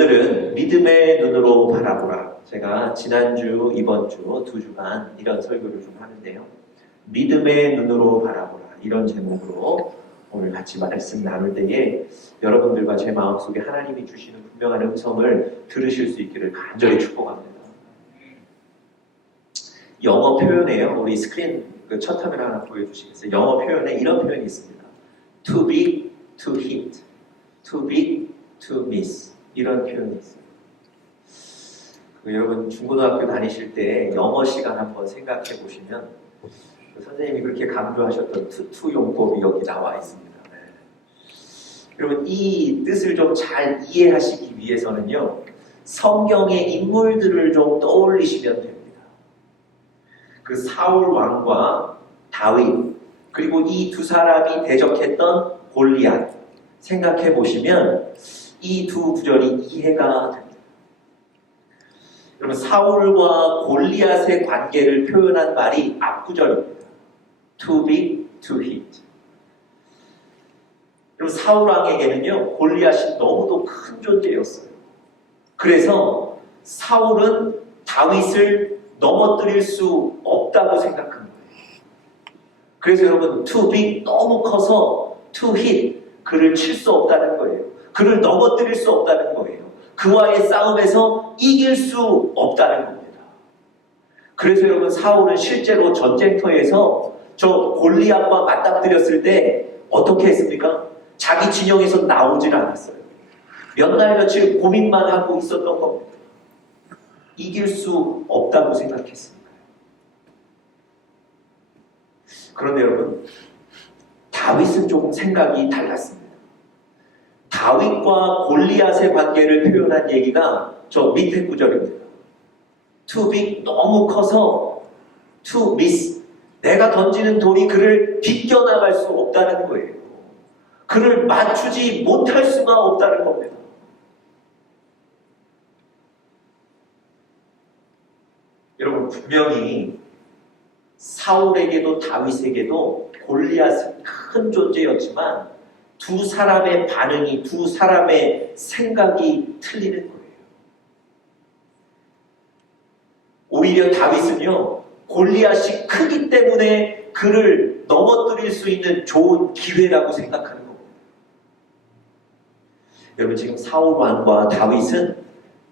오늘은 믿음의 눈으로 바라보라. 제가 지난주, 이번주 두 주간 이런 설교를 좀 하는데요. 믿음의 눈으로 바라보라. 이런 제목으로 오늘 같이 말씀 나눌 때에 여러분들과 제 마음속에 하나님이 주시는 분명한 음성을 들으실 수 있기를 간절히 축복합니다. 영어 표현에요. 우리 스크린 첫 화면 하나 보여주시겠어요? 영어 표현에 이런 표현이 있습니다. Too big to hit, too big to miss. 이런 표현이 있어요. 여러분 중고등학교 다니실 때 영어 시간 한번 생각해 보시면 선생님이 그렇게 강조하셨던 투투용법이 여기 나와 있습니다. 네. 여러분 이 뜻을 좀 잘 이해하시기 위해서는요, 성경의 인물들을 좀 떠올리시면 됩니다. 그 사울 왕과 다윗, 그리고 이 두 사람이 대적했던 골리앗 생각해 보시면 이 두 구절이 이해가 됩니다. 여러분 사울과 골리앗의 관계를 표현한 말이 앞구절입니다. Too big to hit. 여러분 사울 왕에게는요, 골리앗이 너무도 큰 존재였어요. 그래서 사울은 다윗을 넘어뜨릴 수 없다고 생각한 거예요. 그래서 여러분 too big, 너무 커서 to hit, 그를 칠 수 없다는 거예요. 그를 넘어뜨릴 수 없다는 거예요. 그와의 싸움에서 이길 수 없다는 겁니다. 그래서 여러분 사울은 실제로 전쟁터에서 저 골리앗과 맞닥뜨렸을 때 어떻게 했습니까? 자기 진영에서 나오질 않았어요. 몇 날 며칠 고민만 하고 있었던 겁니다. 이길 수 없다고 생각했습니다. 그런데 여러분 다윗은 조금 생각이 달랐습니다. 다윗과 골리앗의 관계를 표현한 얘기가 저 밑에 구절입니다. Too big, 너무 커서 to miss, 내가 던지는 돌이 그를 비껴나갈 수 없다는 거예요. 그를 맞추지 못할 수가 없다는 겁니다. 여러분 분명히 사울에게도 다윗에게도 골리앗은 큰 존재였지만 두 사람의 반응이, 두 사람의 생각이 틀리는 거예요. 오히려 다윗은요, 골리앗이 크기 때문에 그를 넘어뜨릴 수 있는 좋은 기회라고 생각하는 겁니다. 여러분 지금 사울 왕과 다윗은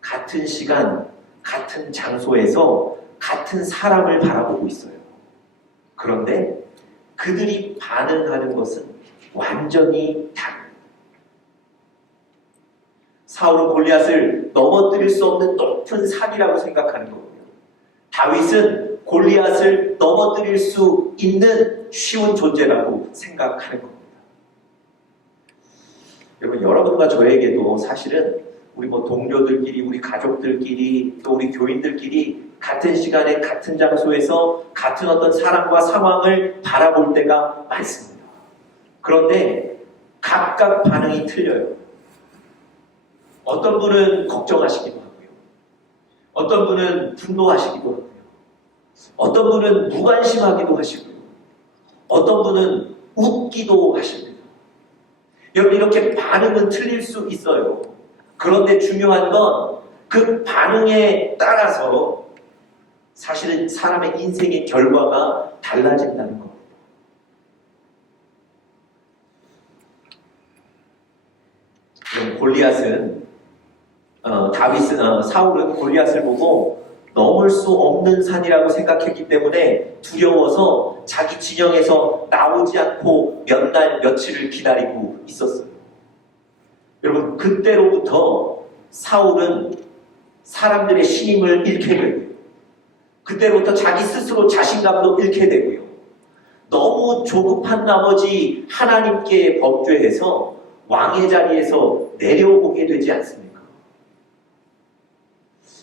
같은 시간, 같은 장소에서 같은 사람을 바라보고 있어요. 그런데 그들이 반응하는 것은 완전히 다릅니다. 사울은 골리앗을 넘어뜨릴 수 없는 높은 산이라고 생각하는 거고요. 다윗은 골리앗을 넘어뜨릴 수 있는 쉬운 존재라고 생각하는 겁니다. 여러분, 여러분과 저에게도 사실은 우리 동료들끼리, 우리 가족들끼리, 또 우리 교인들끼리 같은 시간에 같은 장소에서 같은 어떤 사람과 상황을 바라볼 때가 많습니다. 그런데 각각 반응이 틀려요. 어떤 분은 걱정하시기도 하고요. 어떤 분은 분노하시기도 하고요. 어떤 분은 무관심하기도 하시고요. 어떤 분은 웃기도 하십니다. 여러분 이렇게 반응은 틀릴 수 있어요. 그런데 중요한 건 그 반응에 따라서 사실은 사람의 인생의 결과가 달라진다는 겁니다. 골리앗은 사울은 골리앗을 보고 넘을 수 없는 산이라고 생각했기 때문에 두려워서 자기 진영에서 나오지 않고 몇 날 며칠을 기다리고 있었어요. 여러분 그때로부터 사울은 사람들의 신임을 잃게 되고요. 그때부터 자기 스스로 자신감도 잃게 되고요. 너무 조급한 나머지 하나님께 범죄해서 왕의 자리에서 내려오게 되지 않습니까?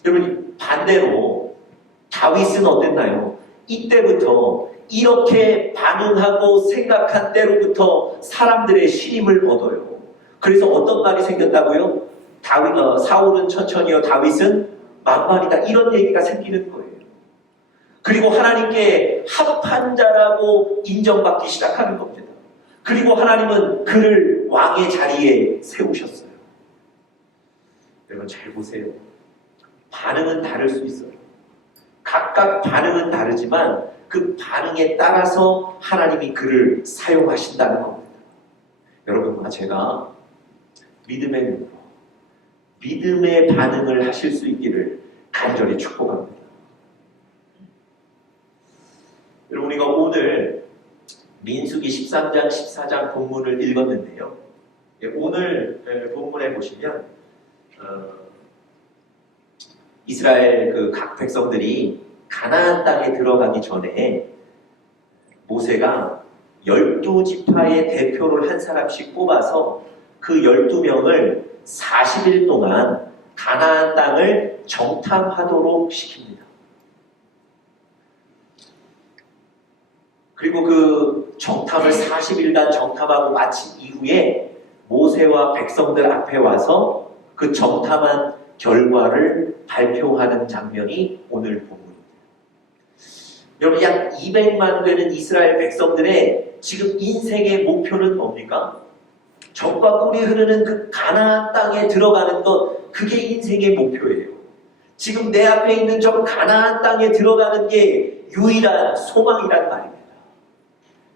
여러분 반대로 다윗은 어땠나요? 이때부터 이렇게 반응하고 생각한 때로부터 사람들의 신임을 얻어요. 그래서 어떤 말이 생겼다고요? 사울은 천천히요, 다윗은 만만이다. 이런 얘기가 생기는 거예요. 그리고 하나님께 합한 자라고 인정받기 시작하는 겁니다. 그리고 하나님은 그를 왕의 자리에 세우셨어요. 여러분 잘 보세요. 반응은 다를 수 있어요. 각각 반응은 다르지만 그 반응에 따라서 하나님이 그를 사용하신다는 겁니다. 여러분과 제가 믿음의 눈으로 믿음의 반응을 하실 수 있기를 간절히 축복합니다. 여러분 우리가 오늘 민수기 13장, 14장 본문을 읽었는데요. 오늘 본문에 보시면 이스라엘 그 각 백성들이 가나안 땅에 들어가기 전에 모세가 12지파의 대표를 한 사람씩 뽑아서 그 12명을 40일 동안 가나안 땅을 정탐하도록 시킵니다. 그리고 그 정탐을 40일간 정탐하고 마친 이후에 모세와 백성들 앞에 와서 그 정탐한 결과를 발표하는 장면이 오늘 본문입니다. 여러분 약 200만 되는 이스라엘 백성들의 지금 인생의 목표는 뭡니까? 젖과 꿀이 흐르는 그 가나안 땅에 들어가는 것, 그게 인생의 목표예요. 지금 내 앞에 있는 저 가나안 땅에 들어가는 게 유일한 소망이란 말입니다.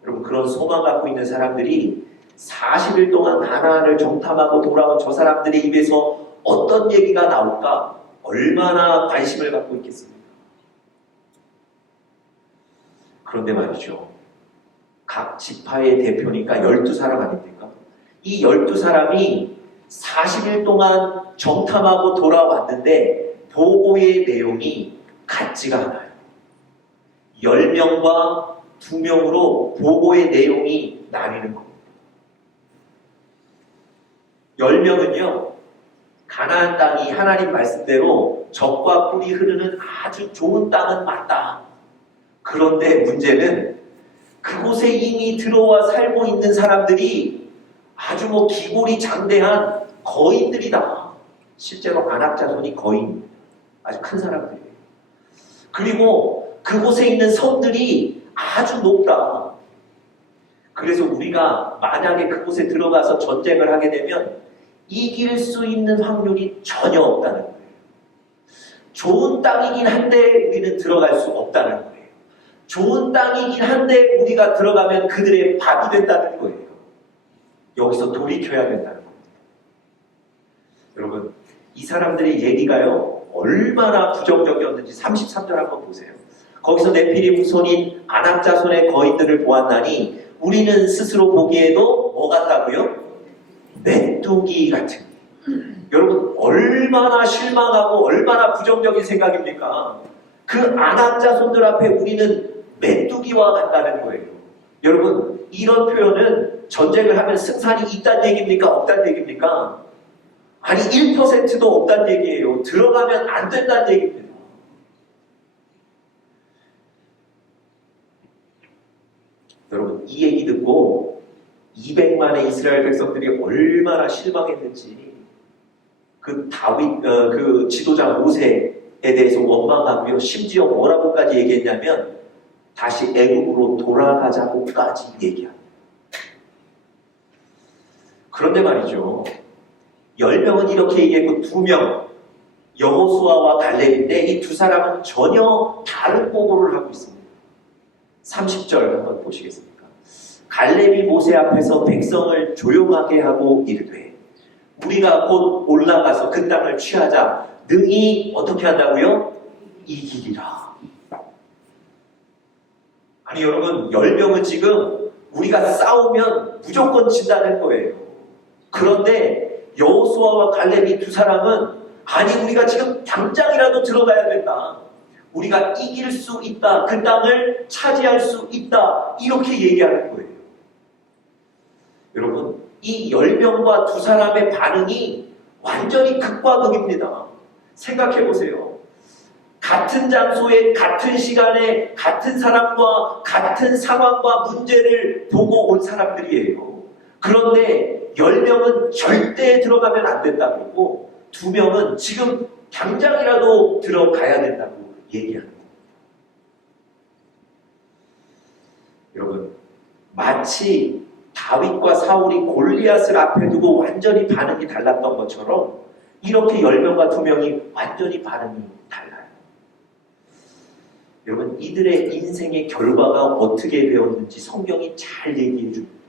여러분 그런 소망 갖고 있는 사람들이 40일 동안 가나안을 정탐하고 돌아온 저 사람들의 입에서 어떤 얘기가 나올까 얼마나 관심을 갖고 있겠습니까? 그런데 말이죠. 각 지파의 대표니까 12사람 아닙니까? 이 12사람이 40일 동안 정탐하고 돌아왔는데 보고의 내용이 같지가 않아요. 10명과 2명으로 보고의 내용이 나뉘는 겁니다. 10명은요. 가나안 땅이 하나님 말씀대로 젖과 꿀이 흐르는 아주 좋은 땅은 맞다. 그런데 문제는 그곳에 이미 들어와 살고 있는 사람들이 아주 기골이 장대한 거인들이다. 실제로 아낙 자손이 거인입니다. 아주 큰 사람들이에요. 그리고 그곳에 있는 성들이 아주 높다. 그래서 우리가 만약에 그곳에 들어가서 전쟁을 하게 되면 이길 수 있는 확률이 전혀 없다는 거예요. 좋은 땅이긴 한데 우리는 들어갈 수 없다는 거예요. 좋은 땅이긴 한데 우리가 들어가면 그들의 밥이 된다는 거예요. 여기서 돌이켜야 된다는 겁니다. 여러분, 이 사람들의 얘기가요, 얼마나 부정적이었는지 33절 한번 보세요. 거기서 네피림 후손인 아낙 자손의 거인들을 보았나니 우리는 스스로 보기에도 뭐 같다고요? 메뚜기 같은. 여러분 얼마나 실망하고 얼마나 부정적인 생각입니까? 그 아낙 자손들 앞에 우리는 메뚜기와 같다는 거예요. 여러분 이런 표현은 전쟁을 하면 승산이 있다는 얘기입니까? 없다는 얘기입니까? 아니 1%도 없다는 얘기예요. 들어가면 안 된다는 얘기입니다. 여러분 이 얘기 듣고 200만의 이스라엘 백성들이 얼마나 실망했는지 그 다윗 그 지도자 모세에 대해서 원망하고요. 심지어 뭐라고까지 얘기했냐면 다시 애국으로 돌아가자고까지 얘기합니다. 그런데 말이죠. 10명은 이렇게 얘기했고 2명 여호수아와 갈렙인데 이 두 사람은 전혀 다른 보고를 하고 있습니다. 30절 한번 보시겠습니까? 갈렙이 모세 앞에서 백성을 조용하게 하고 이르되 우리가 곧 올라가서 그 땅을 취하자 능히 어떻게 한다고요? 이기리라. 아니 여러분 10명은 지금 우리가 싸우면 무조건 진다는 거예요. 그런데 여호수아와 갈렙이 두 사람은 아니 우리가 지금 당장이라도 들어가야 된다. 우리가 이길 수 있다. 그 땅을 차지할 수 있다. 이렇게 얘기하는 거예요. 여러분 이 10명과 두 사람의 반응이 완전히 극과 극입니다. 생각해 보세요. 같은 장소에 같은 시간에 같은 사람과 같은 상황과 문제를 보고 온 사람들이에요. 그런데 10명은 절대 들어가면 안 된다고 그러고 2명은 지금 당장이라도 들어가야 된다고 얘기하는 겁니다. 여러분 마치 다윗과 사울이 골리앗을 앞에 두고 완전히 반응이 달랐던 것처럼 이렇게 10명과 2명이 완전히 반응이 달라요. 여러분, 이들의 인생의 결과가 어떻게 되었는지 성경이 잘 얘기해 줍니다.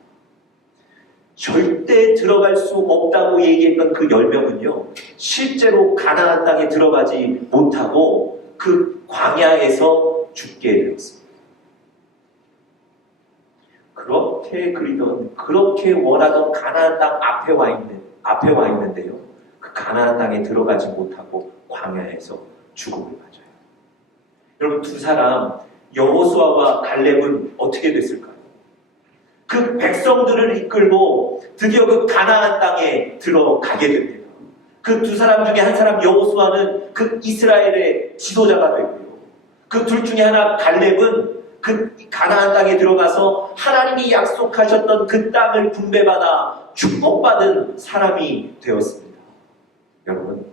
절대 들어갈 수 없다고 얘기했던 그 10명은요, 실제로 가나안 땅에 들어가지 못하고 그 광야에서 죽게 되었습니다. 그렇게 그리던, 그렇게 원하던 가나안 땅 앞에 와 있는데요, 그 가나안 땅에 들어가지 못하고 광야에서 죽음을 맞아요. 여러분, 두 사람 여호수아와 갈렙은 어떻게 됐을까요? 그 백성들을 이끌고 드디어 그 가나안 땅에 들어가게 됩니다. 그 두 사람 중에 한 사람 여호수아는 그 이스라엘의 지도자가 되고요. 그 둘 중에 하나 갈렙은 그 가나안 땅에 들어가서 하나님이 약속하셨던 그 땅을 분배받아 축복받은 사람이 되었습니다. 여러분,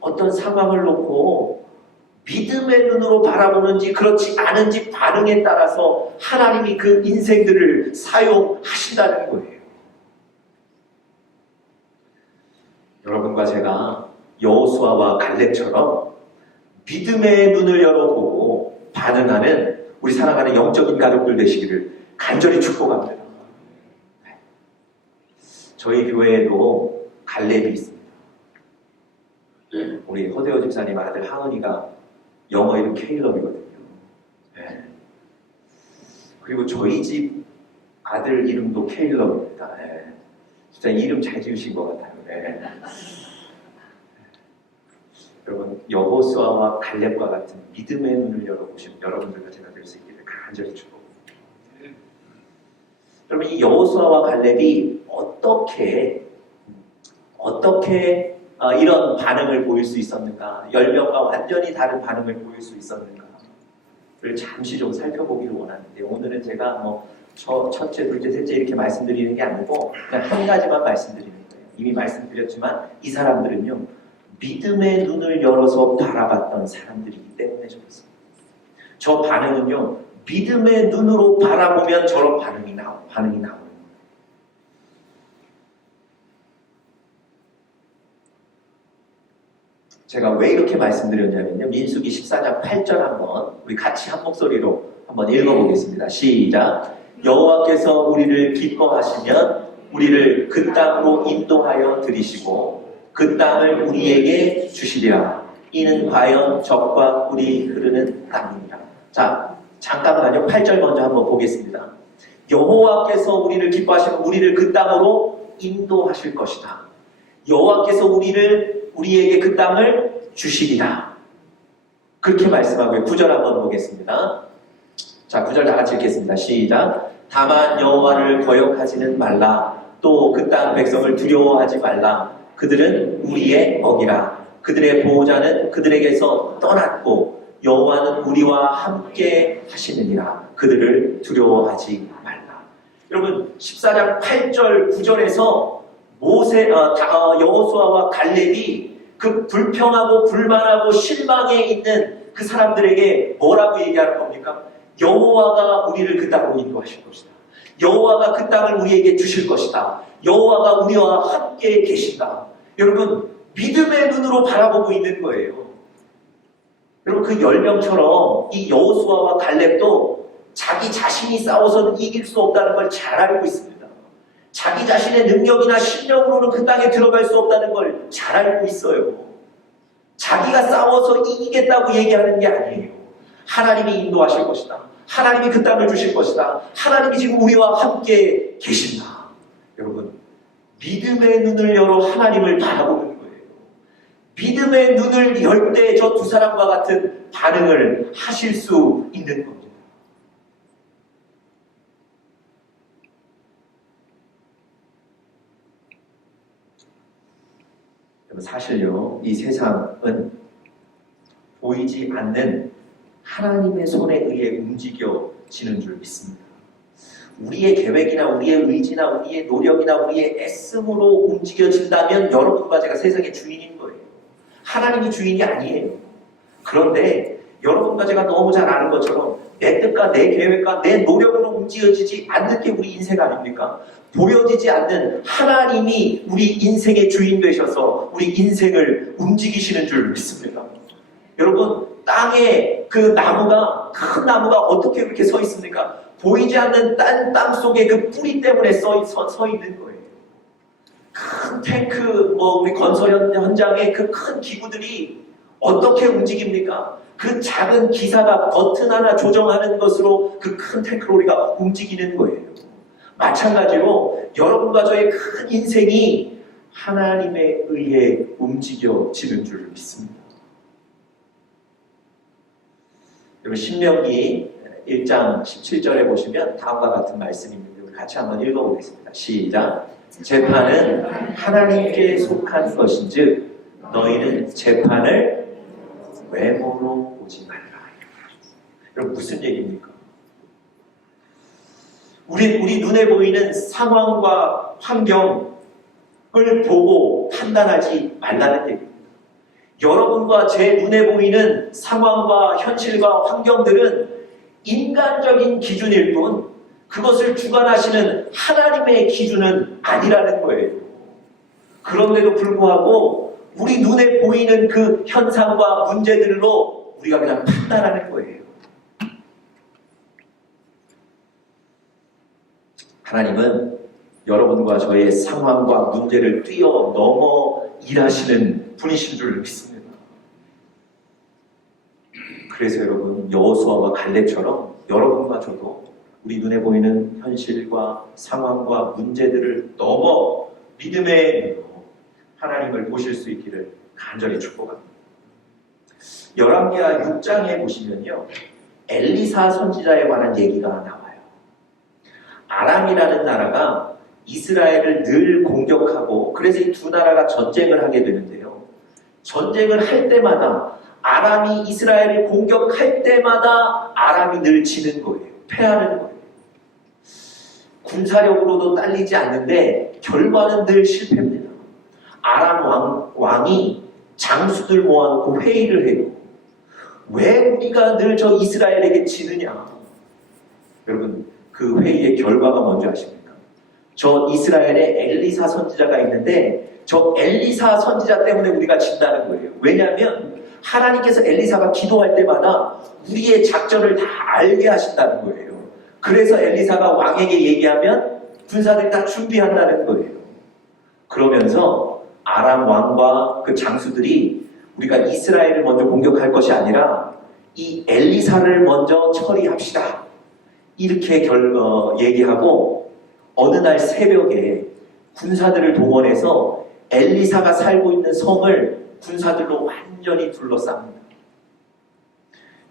어떤 상황을 놓고 믿음의 눈으로 바라보는지 그렇지 않은지 반응에 따라서 하나님이 그 인생들을 사용하신다는 거예요. 여러분과 제가 여호수아와 갈렙처럼 믿음의 눈을 열어보고 반응하는 우리 사랑하는 영적인 가족들 되시기를 간절히 축복합니다. 저희 교회에도 갈렙이 있습니다. 우리 허대호 집사님 아들 하은이가 영어 이름 케일럽이거든요. 네. 그리고 저희 집 아들 이름도 케일럽입니다. 네. 진짜 이름 잘 지으신 것 같아요. 네. 여러분, 여호수아와 갈렙과 같은 믿음의 눈을 열어보신 여러분들과 제가 될 수 있기를 간절히 축복합니다. 여러분, 이 여호수아와 갈렙이 어떻게 이런 반응을 보일 수 있었는가? 10명과 완전히 다른 반응을 보일 수 있었는가를 잠시 좀 살펴보기를 원하는데, 오늘은 제가 첫째, 둘째, 셋째 이렇게 말씀드리는 게 아니고 그냥 한 가지만 말씀드리는 거예요. 이미 말씀드렸지만 이 사람들은요, 믿음의 눈을 열어서 바라봤던 사람들이기 때문에 저렇습니다. 저 반응은요, 믿음의 눈으로 바라보면 저런 반응이 나오는 거예요. 제가 왜 이렇게 말씀드렸냐면요, 민수기 14장 8절 한번 우리 같이 한 목소리로 한번 읽어보겠습니다. 시작. 여호와께서 우리를 기뻐하시면 우리를 그 땅으로 인도하여 들이시고 그 땅을 우리에게 주시리라. 이는 과연 적과 꿀이 흐르는 땅입니다. 자, 잠깐만요. 8절 먼저 한번 보겠습니다. 여호와께서 우리를 기뻐하시면 우리를 그 땅으로 인도하실 것이다. 여호와께서 우리에게 그 땅을 주시리라. 그렇게 말씀하고요. 9절 한번 보겠습니다. 자, 9절 다 같이 읽겠습니다. 시작. 다만 여호와를 거역하지는 말라. 또 그 땅 백성을 두려워하지 말라. 그들은 우리의 먹이라. 그들의 보호자는 그들에게서 떠났고 여호와는 우리와 함께 하시느니라. 그들을 두려워하지 말라. 여러분, 14장 8절 9절에서 여호수아와 갈렙이 그 불평하고 불만하고 실망해 있는 그 사람들에게 뭐라고 얘기하는 겁니까? 여호와가 우리를 그 땅으로 인도하실 것이다. 여호와가 그 땅을 우리에게 주실 것이다. 여호와가 우리와 함께 계신다. 여러분, 믿음의 눈으로 바라보고 있는 거예요. 여러분, 그 10명처럼 이 여호수아와 갈렙도 자기 자신이 싸워서는 이길 수 없다는 걸 잘 알고 있습니다. 자기 자신의 능력이나 실력으로는 그 땅에 들어갈 수 없다는 걸 잘 알고 있어요. 자기가 싸워서 이기겠다고 얘기하는 게 아니에요. 하나님이 인도하실 것이다. 하나님이 그 땅을 주실 것이다. 하나님이 지금 우리와 함께 계신다. 여러분, 믿음의 눈을 열어 하나님을 바라보는 거예요. 믿음의 눈을 열 때 저 두 사람과 같은 반응을 하실 수 있는 겁니다. 사실요, 이 세상은 보이지 않는 하나님의 손에 의해 움직여지는 줄 믿습니다. 우리의 계획이나 우리의 의지나 우리의 노력이나 우리의 애씀으로 움직여진다면 여러분과 제가 세상의 주인인 거예요. 하나님이 주인이 아니에요. 그런데 여러분과 제가 너무 잘 아는 것처럼 내 뜻과 내 계획과 내 노력으로 움직여지지 않는 게 우리 인생 아닙니까? 보여지지 않는 하나님이 우리 인생의 주인 되셔서 우리 인생을 움직이시는 줄 믿습니다. 여러분, 땅에 그 나무가, 큰 나무가 어떻게 그렇게 서 있습니까? 보이지 않는 땅 속에 그 뿌리 때문에 서 있는 거예요. 큰 탱크, 우리 건설 현장의 그 큰 기구들이 어떻게 움직입니까? 그 작은 기사가 버튼 하나 조정하는 것으로 그 큰 탱크로리가 움직이는 거예요. 마찬가지로 여러분과 저의 큰 인생이 하나님에 의해 움직여지는 줄 믿습니다. 여러분, 신명기 1장 17절에 보시면 다음과 같은 말씀이 있는데 우리 같이 한번 읽어보겠습니다. 시작. 재판은 하나님께 속한 것인즉 너희는 재판을 외모로 보지 말라. 여러분, 무슨 얘기입니까? 우리 눈에 보이는 상황과 환경을 보고 판단하지 말라는 얘기입니다. 여러분과 제 눈에 보이는 상황과 현실과 환경들은 인간적인 기준일 뿐 그것을 주관하시는 하나님의 기준은 아니라는 거예요. 그런데도 불구하고 우리 눈에 보이는 그 현상과 문제들로 우리가 그냥 판단하는 거예요. 하나님은 여러분과 저의 상황과 문제를 뛰어넘어 일하시는 분이신 줄 믿습니다. 그래서 여러분, 여호수아와 갈렙처럼 여러분과 저도 우리 눈에 보이는 현실과 상황과 문제들을 넘어 믿음의 눈으로 하나님을 보실 수 있기를 간절히 축복합니다. 열왕기하 6장에 보시면요, 엘리사 선지자에 관한 얘기가 나와요. 아람이라는 나라가 이스라엘을 늘 공격하고 그래서 이 두 나라가 전쟁을 하게 되는데요. 전쟁을 할 때마다 아람이 이스라엘을 공격할 때마다 아람이 늘 지는 거예요. 패하는 거예요. 군사력으로도 딸리지 않는데 결과는 늘 실패입니다. 아람 왕이 장수들 모아놓고 회의를 해요. 왜 우리가 늘 저 이스라엘에게 지느냐? 여러분, 그 회의의 결과가 뭔지 아십니까? 저 이스라엘에 엘리사 선지자가 있는데 저 엘리사 선지자 때문에 우리가 진다는 거예요. 왜냐하면 하나님께서 엘리사가 기도할 때마다 우리의 작전을 다 알게 하신다는 거예요. 그래서 엘리사가 왕에게 얘기하면 군사들이 다 준비한다는 거예요. 그러면서 아람 왕과 그 장수들이 우리가 이스라엘을 먼저 공격할 것이 아니라 이 엘리사를 먼저 처리합시다. 이렇게 얘기하고 어느 날 새벽에 군사들을 동원해서 엘리사가 살고 있는 성을 군사들로 완전히 둘러쌉니다.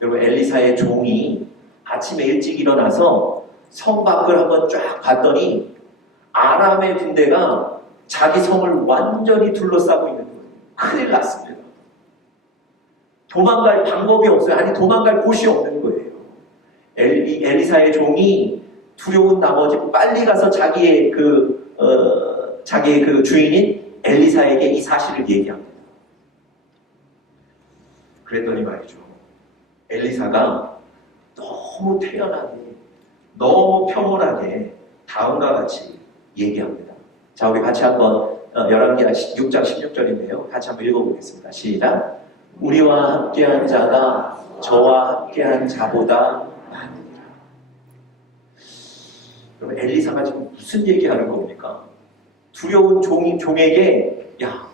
여러분, 엘리사의 종이 아침에 일찍 일어나서 성 밖을 한번 쫙 봤더니 아람의 군대가 자기 성을 완전히 둘러싸고 있는 거예요. 큰일 났습니다. 도망갈 방법이 없어요. 아니, 도망갈 곳이 없는 거예요. 엘리사의 종이 두려운 나머지 빨리 가서 자기의 그 주인인 엘리사에게 이 사실을 얘기합니다. 그랬더니 말이죠. 엘리사가 너무 태연하게, 너무 평온하게 다음과 같이 얘기합니다. 자, 우리 같이 한번 열왕기하 6장 16절인데요. 같이 한번 읽어보겠습니다. 시작. 우리와 함께한 자가 저와 함께한 자보다 많으니라. 그럼 엘리사가 지금 무슨 얘기하는 겁니까? 두려운 종에게 야,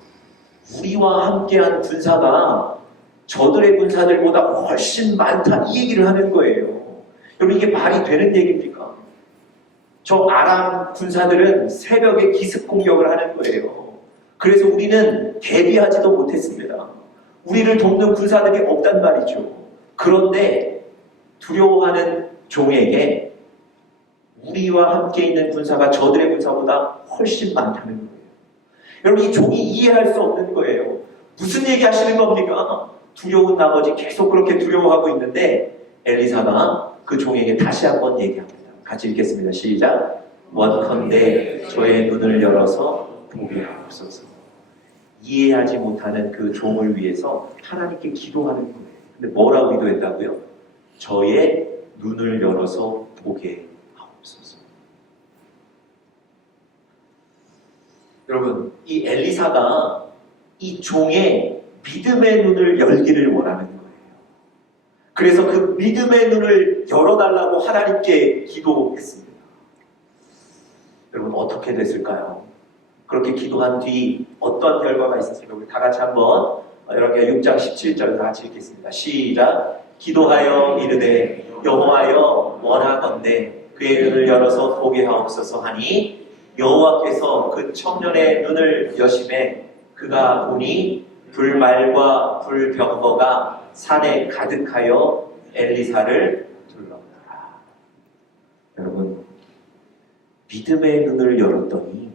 우리와 함께한 군사가 저들의 군사들보다 훨씬 많다, 이 얘기를 하는 거예요. 여러분, 이게 말이 되는 얘기입니까? 저 아람 군사들은 새벽에 기습 공격을 하는 거예요. 그래서 우리는 대비하지도 못했습니다. 우리를 돕는 군사들이 없단 말이죠. 그런데 두려워하는 종에게 우리와 함께 있는 군사가 저들의 군사보다 훨씬 많다는 거예요. 여러분, 이 종이 이해할 수 없는 거예요. 무슨 얘기 하시는 겁니까? 두려운 나머지 계속 그렇게 두려워하고 있는데 엘리사가 그 종에게 다시 한번 얘기합니다. 같이 읽겠습니다. 시작. 원컨대 저의 눈을 열어서 보게 하옵소서. 이해하지 못하는 그 종을 위해서 하나님께 기도하는 거예요. 근데 뭐라고 기도했다고요? 저의 눈을 열어서 보게 하옵소서. 여러분, 이 엘리사가 이 종의 믿음의 눈을 열기를 원하는 거예요. 그래서 그 믿음의 눈을 열어달라고 하나님께 기도했습니다. 여러분, 어떻게 됐을까요? 그렇게 기도한 뒤 어떤 결과가 있었을까요? 우리 다 같이 한번 여러분께 6장 17절 다 같이 읽겠습니다. 시작. 기도하여 이르되 여호와여 원하건대 그의 눈을 열어서 보게 하옵소서 하니 여호와께서 그 청년의 눈을 여심해 그가 보니 불말과 불병거가 산에 가득하여 엘리사를 둘러더라. 여러분, 믿음의 눈을 열었더니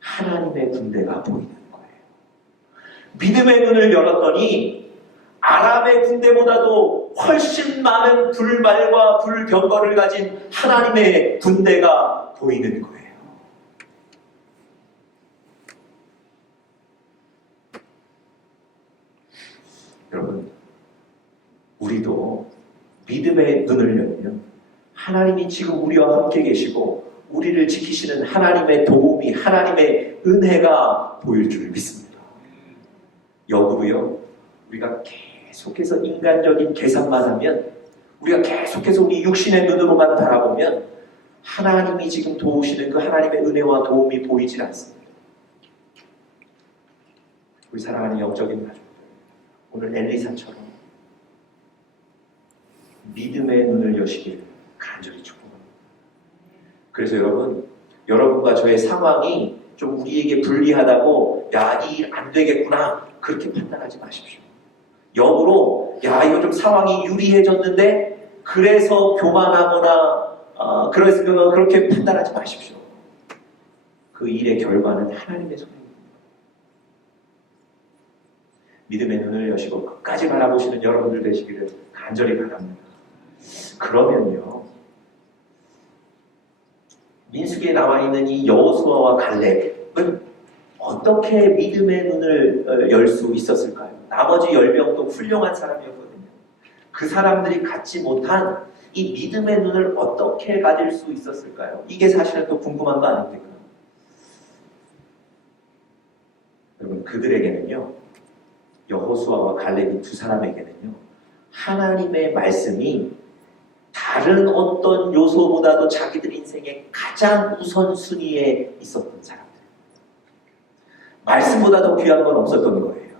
하나님의 군대가 보이는 거예요. 믿음의 눈을 열었더니 아람의 군대보다도 훨씬 많은 불말과 불병거를 가진 하나님의 군대가 보이는 거예요. 여러분, 우리도 믿음의 눈을 열면 하나님이 지금 우리와 함께 계시고 우리를 지키시는 하나님의 도움이, 하나님의 은혜가 보일 줄 믿습니다. 역으로요, 우리가 계속해서 인간적인 계산만 하면, 우리가 계속해서 우리 육신의 눈으로만 바라보면 하나님이 지금 도우시는 그 하나님의 은혜와 도움이 보이질 않습니다. 우리 사랑하는 영적인 가족, 오늘 엘리사처럼 믿음의 눈을 여시기를 간절히 축복합니다. 그래서 여러분과 저의 상황이 좀 우리에게 불리하다고 야, 이 일 안 되겠구나 그렇게 판단하지 마십시오. 역으로 야, 이거 좀 상황이 유리해졌는데 그래서 교만하거나 그래서 그렇게 판단하지 마십시오. 그 일의 결과는 하나님의 손입니다. 믿음의 눈을 여시고 끝까지 바라보시는 여러분들 되시기를 간절히 바랍니다. 그러면요, 민수기에 나와 있는 이 여호수아와 갈렙은 어떻게 믿음의 눈을 열 수 있었을까요? 나머지 10명도 훌륭한 사람이었거든요. 그 사람들이 갖지 못한 이 믿음의 눈을 어떻게 가질 수 있었을까요? 이게 사실은 또 궁금한 거 아닙니까? 여러분, 그들에게는요, 여호수아와 갈렙이 두 사람에게는요, 하나님의 말씀이 다른 어떤 요소보다도 자기들 인생의 가장 우선순위에 있었던 사람들. 말씀보다 더 귀한 건 없었던 거예요.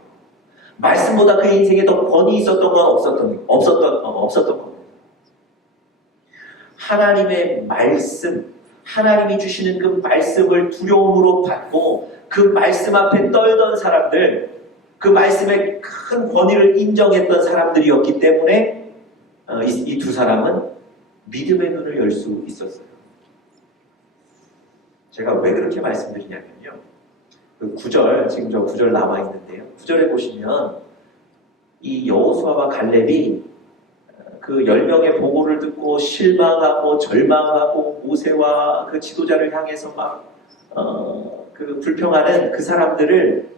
말씀보다 그 인생에 더 권위 있었던 건 없었던 겁니다. 하나님의 말씀, 하나님이 주시는 그 말씀을 두려움으로 받고 그 말씀 앞에 떨던 사람들, 그 말씀의 큰 권위를 인정했던 사람들이었기 때문에 이 두 사람은 믿음의 눈을 열 수 있었어요. 제가 왜 그렇게 말씀드리냐면요, 그 9절, 지금 저 9절 나와 있는데요, 9절에 보시면 이 여호수아와 갈렙이 그 10명의 보고를 듣고 실망하고 절망하고 모세와 그 지도자를 향해서 그 불평하는 그 사람들을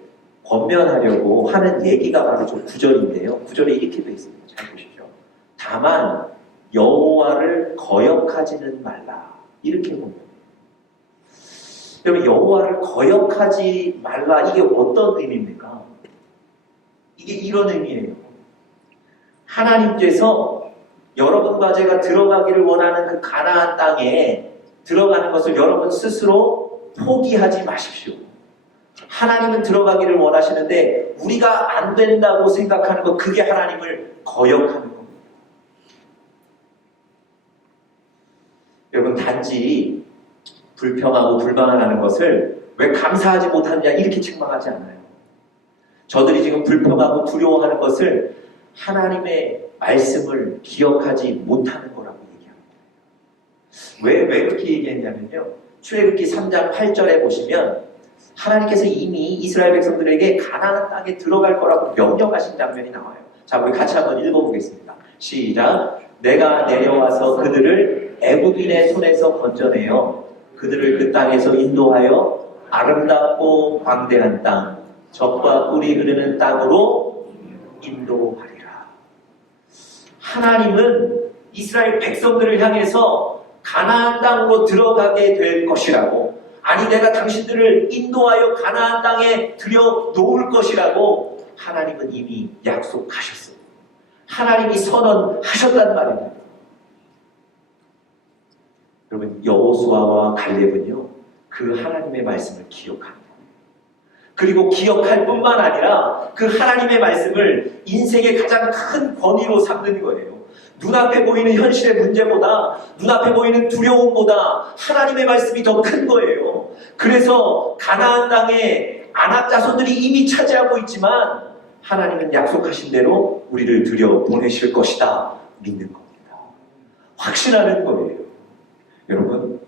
권면하려고 하는 얘기가 바로 저 9절인데요. 9절에 이렇게 되어 있습니다. 잘 보시죠. 다만 여호와를 거역하지는 말라. 이렇게 봅니다. 여러분, 여호와를 거역하지 말라, 이게 어떤 의미입니까? 이게 이런 의미예요. 하나님께서 여러분과 제가 들어가기를 원하는 그 가나안 땅에 들어가는 것을 여러분 스스로 포기하지 마십시오. 하나님은 들어가기를 원하시는데 우리가 안 된다고 생각하는 것, 그게 하나님을 거역하는 겁니다. 여러분, 단지 불평하고 불만하는 것을 왜 감사하지 못하느냐 이렇게 책망하지 않아요. 저들이 지금 불평하고 두려워하는 것을 하나님의 말씀을 기억하지 못하는 거라고 얘기합니다. 왜 그렇게 얘기했냐면요, 출애굽기 3장 8절에 보시면 하나님께서 이미 이스라엘 백성들에게 가나안 땅에 들어갈 거라고 명령하신 장면이 나와요. 자, 우리 같이 한번 읽어보겠습니다. 시작. 내가 내려와서 그들을 애굽인의 손에서 건져내어 그들을 그 땅에서 인도하여 아름답고 광대한 땅, 젖과 꿀이 흐르는 땅으로 인도하리라. 하나님은 이스라엘 백성들을 향해서 가나안 땅으로 들어가게 될 것이라고, 아니 내가 당신들을 인도하여 가나안 땅에 들여 놓을 것이라고 하나님은 이미 약속하셨어요. 하나님이 선언하셨단 말입니다. 여러분, 여호수아와 갈렙은요, 그 하나님의 말씀을 기억합니다. 그리고 기억할 뿐만 아니라 그 하나님의 말씀을 인생의 가장 큰 권위로 삼는 거예요. 눈앞에 보이는 현실의 문제보다, 눈앞에 보이는 두려움보다 하나님의 말씀이 더 큰 거예요. 그래서 가나안 땅에 아낙 자손들이 이미 차지하고 있지만 하나님은 약속하신 대로 우리를 들여 보내실 것이다 믿는 겁니다. 확신하는 거예요. 여러분,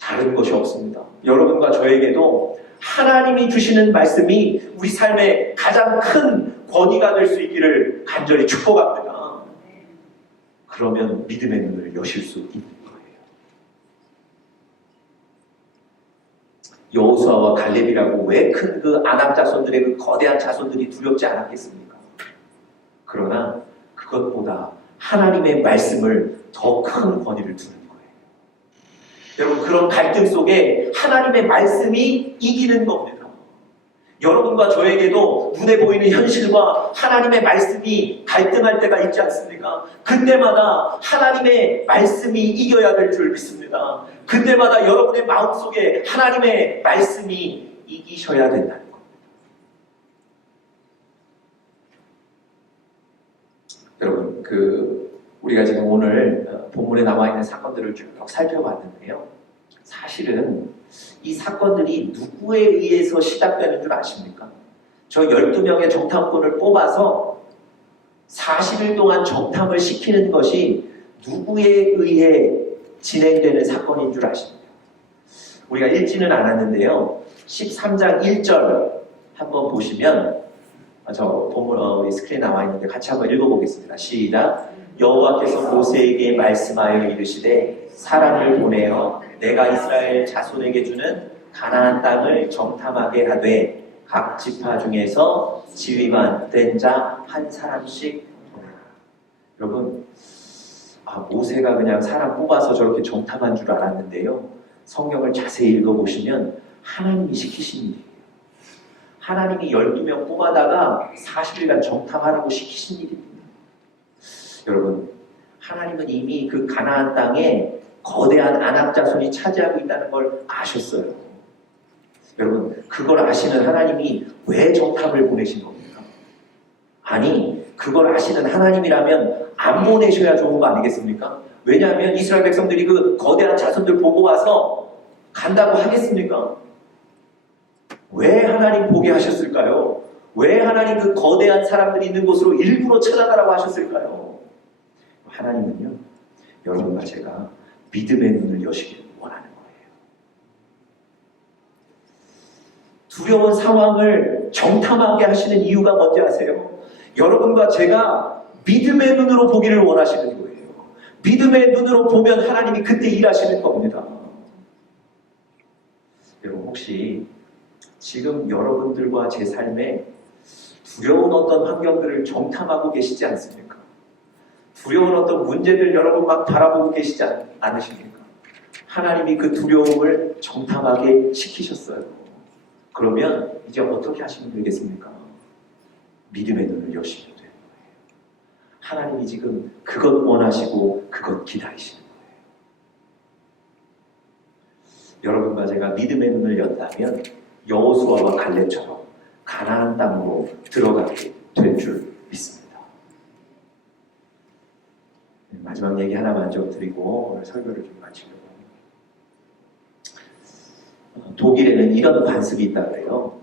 다른 것이 없습니다. 여러분과 저에게도 하나님이 주시는 말씀이 우리 삶의 가장 큰 권위가 될 수 있기를 간절히 축복합니다. 그러면 믿음의 눈을 여실 수 있는 거예요. 여호수아와 갈렙이라고 왜 큰 그 아낙 자손들의 그 거대한 자손들이 두렵지 않았겠습니까? 그러나 그것보다 하나님의 말씀을 더 큰 권위를 두는 거예요. 여러분, 그런 갈등 속에 하나님의 말씀이 이기는 겁니다. 여러분과 저에게도 눈에 보이는 현실과 하나님의 말씀이 갈등할 때가 있지 않습니까? 그때마다 하나님의 말씀이 이겨야 될 줄 믿습니다. 그때마다 여러분의 마음속에 하나님의 말씀이 이기셔야 된다는 겁니다. 여러분, 우리가 지금 오늘 본문에 나와 있는 사건들을 쭉 살펴봤는데요. 사실은 이 사건들이 누구에 의해서 시작되는 줄 아십니까? 저 12명의 정탐꾼을 뽑아서 40일 동안 정탐을 시키는 것이 누구에 의해 진행되는 사건인 줄 아십니까? 우리가 읽지는 않았는데요. 13장 1절 한번 보시면, 저 본문 우리 스크린에 나와 있는데 같이 한번 읽어보겠습니다. 시작. 여호와께서 모세에게 말씀하여 이르시되 사람을 보내어 내가 이스라엘 자손에게 주는 가나안 땅을 정탐하게 하되 각 지파 중에서 지휘관 된 자 한 사람씩 보내라. 여러분, 모세가 그냥 사람 뽑아서 저렇게 정탐한 줄 알았는데요. 성경을 자세히 읽어보시면 하나님이 시키신 일이에요. 하나님이 12명 뽑아다가 40일간 정탐하라고 시키신 일입니다. 여러분, 하나님은 이미 그 가나안 땅에 거대한 아낙 자손이 차지하고 있다는 걸 아셨어요. 여러분, 그걸 아시는 하나님이 왜 정탐을 보내신 겁니까? 아니, 그걸 아시는 하나님이라면 안 보내셔야 좋은 거 아니겠습니까? 왜냐하면 이스라엘 백성들이 그 거대한 자손들 보고 와서 간다고 하겠습니까? 왜 하나님 보게 하셨을까요? 왜 하나님 그 거대한 사람들이 있는 곳으로 일부러 찾아가라고 하셨을까요? 하나님은요, 여러분과 제가 믿음의 눈을 여시기를 원하는 거예요. 두려운 상황을 정탐하게 하시는 이유가 뭔지 아세요? 여러분과 제가 믿음의 눈으로 보기를 원하시는 거예요. 믿음의 눈으로 보면 하나님이 그때 일하시는 겁니다. 여러분, 혹시 지금 여러분들과 제 삶에 두려운 어떤 환경들을 정탐하고 계시지 않습니까? 두려운 어떤 문제들 여러분 막 바라보고 계시지 않으십니까? 하나님이 그 두려움을 정탐하게 시키셨어요. 그러면 이제 어떻게 하시면 되겠습니까? 믿음의 눈을 여시면 되는 거예요. 하나님이 지금 그것 원하시고 그것 기다리시는 거예요. 여러분과 제가 믿음의 눈을 연다면 여호수아와 갈렙처럼 가나안 땅으로 들어가게 될 줄 믿습니다. 마지막 얘기 하나만 좀 드리고 오늘 설교를 좀 마치려고 합니다. 독일에는 이런 관습이 있다 그래요.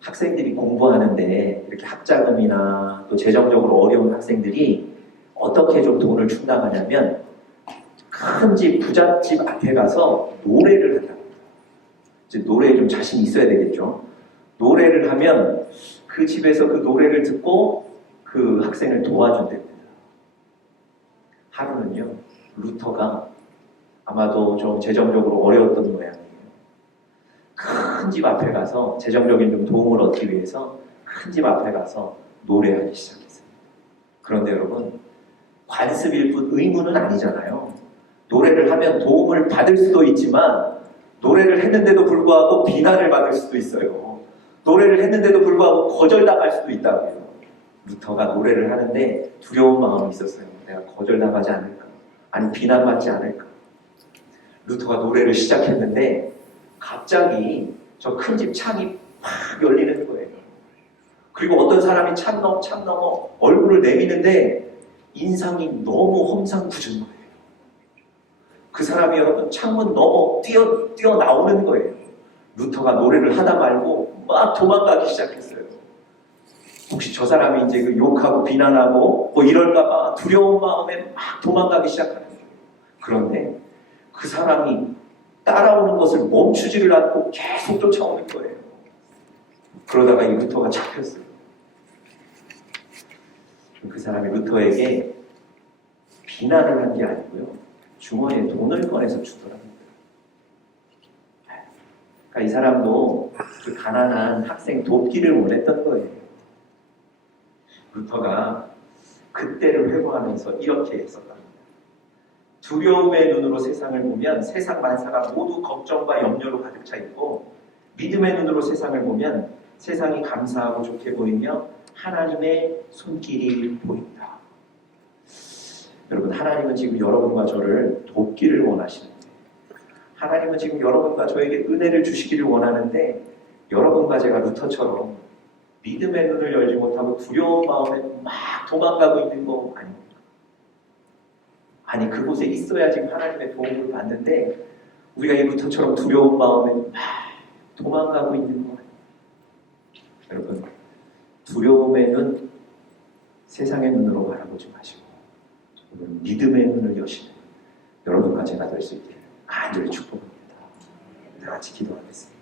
학생들이 공부하는데 이렇게 학자금이나 또 재정적으로 어려운 학생들이 어떻게 좀 돈을 충당하냐면 큰 집, 부잣집 앞에 가서 노래를 한답니다. 이제 노래에 좀 자신이 있어야 되겠죠. 노래를 하면 그 집에서 그 노래를 듣고 그 학생을 도와준답니다. 하루는요, 루터가 아마도 좀 재정적으로 어려웠던 모양이에요. 큰 집 앞에 가서 재정적인 좀 도움을 얻기 위해서 큰 집 앞에 가서 노래하기 시작했어요. 그런데 여러분, 관습일 뿐 의무는 아니잖아요. 노래를 하면 도움을 받을 수도 있지만 노래를 했는데도 불구하고 비난을 받을 수도 있어요. 노래를 했는데도 불구하고 거절당할 수도 있다고요. 루터가 노래를 하는데 두려운 마음이 있었어요. 내가 거절당하지 않을까? 아니 비난받지 않을까? 루터가 노래를 시작했는데 갑자기 저 큰 집 창이 팍 열리는 거예요. 그리고 어떤 사람이 창 넘어 얼굴을 내미는데 인상이 너무 험상궂은 거예요. 그 사람이 여러분 창문 넘어 뛰어 나오는 거예요. 루터가 노래를 하다 말고 막 도망가기 시작했어요. 혹시 저 사람이 이제 그 욕하고 비난하고 뭐 이럴까봐 두려운 마음에 막 도망가기 시작하는 거예요. 그런데 그 사람이 따라오는 것을 멈추지를 않고 계속 쫓아오는 거예요. 그러다가 이 루터가 잡혔어요. 그 사람이 루터에게 비난을 한 게 아니고요. 주머니에 돈을 꺼내서 주더랍니다. 그러니까 이 사람도 그 가난한 학생 돕기를 원했던 거예요. 루터가 그때를 회고하면서 이렇게 했었답니다. 두려움의 눈으로 세상을 보면 세상 만사가 모두 걱정과 염려로 가득 차 있고 믿음의 눈으로 세상을 보면 세상이 감사하고 좋게 보이며 하나님의 손길이 보인다. 여러분, 하나님은 지금 여러분과 저를 돕기를 원하시는데, 하나님은 지금 여러분과 저에게 은혜를 주시기를 원하는데, 여러분과 제가 루터처럼 믿음의 눈을 열지 못하고 두려운 마음에 막 도망가고 있는 거 아닙니까? 아니, 그곳에 있어야 지금 하나님의 도움을 받는데, 우리가 이 루터처럼 두려운 마음에 막 도망가고 있는 거 아닙니까? 여러분, 두려움의 눈, 세상의 눈으로 바라보지 마시고, 믿음의 눈을 여시는 여러분과 제가 될 수 있기를 간절히 축복합니다. 다 같이 기도하겠습니다.